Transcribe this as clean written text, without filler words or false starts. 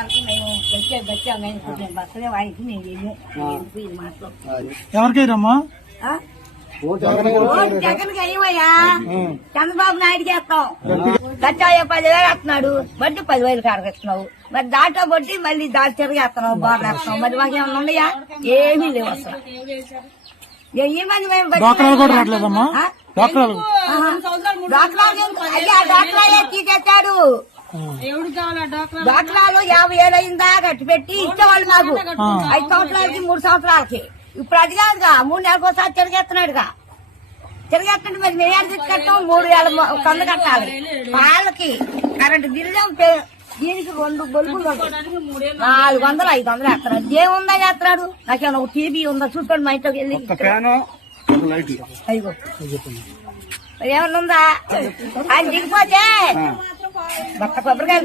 వరకు మేము వచ్చాం కానీ ఇప్పుడు నేను బస్సులే వాడికి మేము వెళ్ళి మాట్లాడు ఎవరికైరమ్మా జగన్ అయ్యమయ్యా చంద్రబాబు నాయుడుకి వేస్తాం గచ్చాయ 10,000 వేస్తున్నాడు బట్టి 10,000 కాడకిస్తున్నావు మరి దాంట్లో బట్టి మళ్ళీ దాటి తిరిగేస్తున్నావు బాగా వేస్తున్నావు మరి మాకేమన్నా ఉన్నాయా ఏమీ లేవు అసలు ఈ మంది మేము డాక్టర్లే తీసేస్తాడు డాక్టర్లు 50,000 అయిందా గట్టి పెట్టి ఇచ్చేవాళ్ళు మాకు 5 సంవత్సరాలకి 3 సంవత్సరాలకి ఇప్పుడు అది కాదుగా 3 నెలలకు ఒకసారి తిరిగేస్తున్నాడుగా తిరిగేస్తుంటే మరి మేము ఏడు తీసుకెళ్తాం 3,000 కొంద కట్టాలి వాళ్ళకి కరెంటు బిల్లు దీనికి 2 బల్బులు 400 500 వేస్తున్నాడు ఏముందా చేస్తున్నాడు నాకేమన్నా ఒక టీవీ ఉందా చూసుకోండి మా ఇంట్లోకి వెళ్ళి అయ్యో ఏమన్నా ఉందా ఆయన దిగిపోతే కొబ్బరికాయ